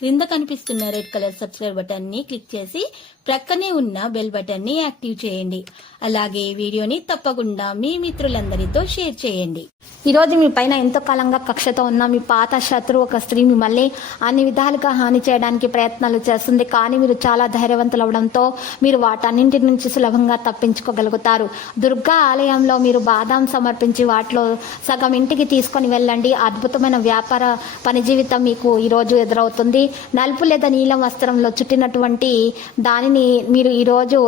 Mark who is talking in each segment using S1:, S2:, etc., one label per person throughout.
S1: క్రింద కనిపిస్తున్న red colour subscribe బటన్ని క్లిక్ చేసి ప్రక్కనే ఉన్న బెల్ బటన్ని యాక్టివ్ చేయండి. అలాగే ఈ వీడియోని తప్పకుండా మీ మిత్రులందరితో షేర్ చేయండి. ఈరోజు మీ పైన ఎంతో కాలంగా కక్షతో ఉన్న మీ పాత శత్రువు ఒక స్త్రీ మిమ్మల్ని అన్ని విధాలుగా హాని చేయడానికి ప్రయత్నాలు చేస్తుంది. కానీ మీరు చాలా ధైర్యవంతులు అవడంతో మీరు వాటన్నింటి నుంచి సులభంగా తప్పించుకోగలుగుతారు. దుర్గా ఆలయంలో మీరు బాదాం సమర్పించి వాటిలో సగం ఇంటికి తీసుకొని వెళ్ళండి. అద్భుతమైన వ్యాపార పని జీవితం మీకు ఈరోజు ఎదురవుతుంది. నలుపు లేదా నీలం వస్త్రంలో చుట్టినటువంటి దానిని మీరు ఈరోజు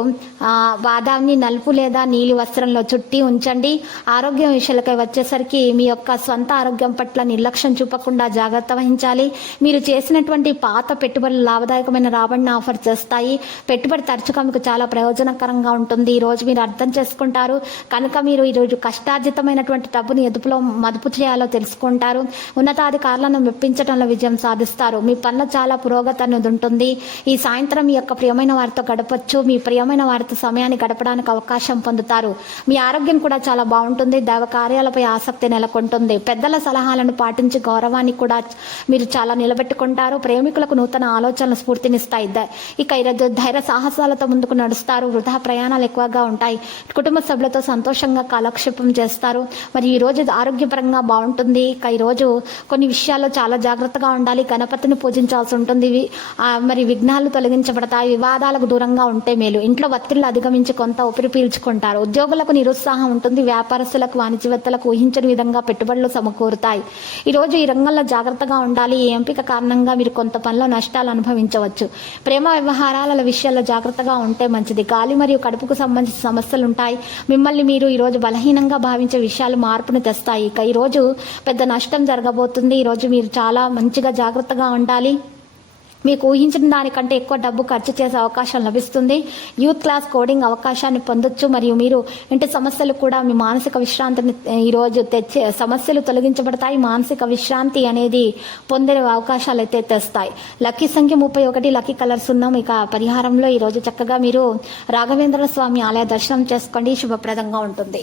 S1: ఆ, బాదాంని నలుపు లేదా నీలి వస్త్రంలో చుట్టి ఉంచండి. ఆరోగ్యం విషయాలకై వచ్చేసరికి మీ యొక్క సొంత ఆరోగ్యం పట్ల నిర్లక్ష్యం చూపకుండా జాగ్రత్త వహించాలి. మీరు చేసినటువంటి పాత పెట్టుబడులు లాభదాయకమైన రాబడిని ఆఫర్ చేస్తాయి. పెట్టుబడి తరచుగా మీకు చాలా ప్రయోజనకరంగా ఉంటుంది. ఈరోజు మీరు అర్థం చేసుకుంటారు. కనుక మీరు ఈరోజు కష్టార్జితమైనటువంటి డబ్బుని ఎదుపులో మదుపు చేయాలో తెలుసుకుంటారు. ఉన్నతాధికారులను మెప్పించడంలో విజయం సాధిస్తారు. మీ పనుల చాలా పురోగతి అనేది ఉంటుంది ఈ సాయంత్రం మీ యొక్క ప్రియమైన వారితో గడపచ్చు. మీ ప్రియమైన వారితో సమయాన్ని గడపడానికి అవకాశం పొందుతారు. మీ ఆరోగ్యం కూడా చాలా బాగుంటుంది. దైవ కార్యాలపై ఆసక్తి నెలకొంటుంది. పెద్దల సలహాలను పాటించి గౌరవాన్ని కూడా మీరు చాలా నిలబెట్టుకుంటారు. ప్రేమికులకు నూతన ఆలోచనలు స్ఫూర్తినిస్తాయి. ఇక ఈరోజు ధైర్య సాహసాలతో ముందుకు నడుస్తారు. వృధా ప్రయాణాలు ఎక్కువగా ఉంటాయి. కుటుంబ సభ్యులతో సంతోషంగా కాలక్షేపం చేస్తారు. మరి ఈ రోజు ఆరోగ్యపరంగా బాగుంటుంది. ఇక ఈ రోజు కొన్ని విషయాల్లో చాలా జాగ్రత్తగా ఉండాలి. గణపతిని పూజించాల్సి ఉంటుంది. మరి విఘ్నాలు తొలగించబడతాయి. వివాదాలకు దూరంగా ఉంటే మేలు. ఇంట్లో ఒత్తిళ్ళు అధిగమించి కొంత ఊపిరి పీల్చుకుంటారు. ఉద్యోగులకు నిరుత్సాహం ఉంటుంది. వ్యాపారస్తులకు వాణిజ్యవేత్తలకు ఊహించని విధంగా పెట్టుబడులు సమకూరుతాయి. ఈరోజు ఈ రంగంలో జాగ్రత్తగా ఉండాలి. ఈ ఎంపిక కారణంగా మీరు కొంత పనిలో నష్టాలు అనుభవించవచ్చు. ప్రేమ వ్యవహారాల విషయాల్లో జాగ్రత్తగా ఉంటే మంచిది. గాలి మరియు కడుపుకు సంబంధించిన సమస్యలు ఉంటాయి మిమ్మల్ని మీరు ఈరోజు బలహీనంగా భావించే విషయాలు మార్పును తెస్తాయి. ఇక ఈరోజు పెద్ద నష్టం జరగబోతుంది. ఈరోజు మీరు చాలా మంచిగా జాగ్రత్తగా ఉండాలి. మీకు ఊహించిన దానికంటే ఎక్కువ డబ్బు ఖర్చు చేసే అవకాశం లభిస్తుంది. యూత్ క్లాస్ కోడింగ్ అవకాశాన్ని పొందొచ్చు మరియు మీరు ఇంటి సమస్యలు కూడా మీ మానసిక విశ్రాంతిని ఈరోజు తెచ్చే సమస్యలు తొలగించబడతాయి. మానసిక విశ్రాంతి అనేది పొందే అవకాశాలు అయితే తెస్తాయి. లక్కీ సంఖ్య ముప్పై ఒకటి లక్కీ కలర్స్ ఉన్నాం. ఇక పరిహారంలో ఈరోజు చక్కగా మీరు రాఘవేంద్ర స్వామి ఆలయ దర్శనం చేసుకోండి. శుభప్రదంగా ఉంటుంది.